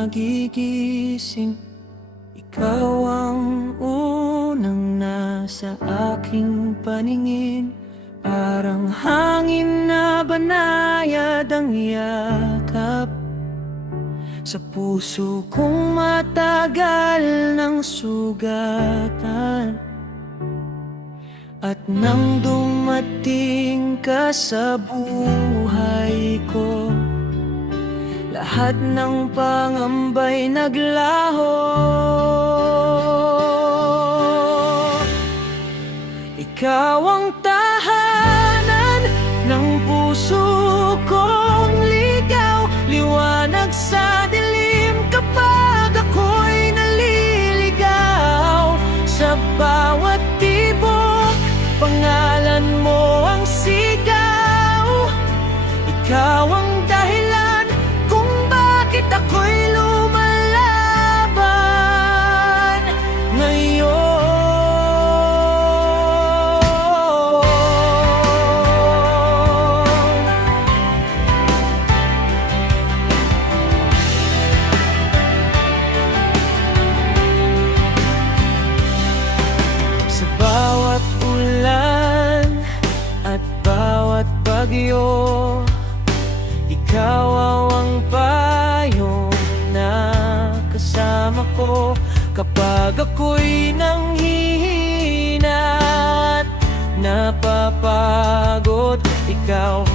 nagigising. Ikaw ang unang nasa aking paningin, parang hangin na banayad ang yakap. Sa puso kong matagal ng sugatan, at nang dumating ka sa buhay ko, lahat ng pangambay naglaho. Ikaw ang tahanan ng puso kong ligaw, liwanag sa dilim kapag ako'y naliligaw. Sa bawat tibok, pangalan mo ang sigaw. Ikaw ang dahilan kung bakit ako'y lumalaban ngayon. Sa bawat ulan at bawat bagyo, ikaw ang payo na kasama ko. Kapag ako'y nanghihina at napapagod, ikaw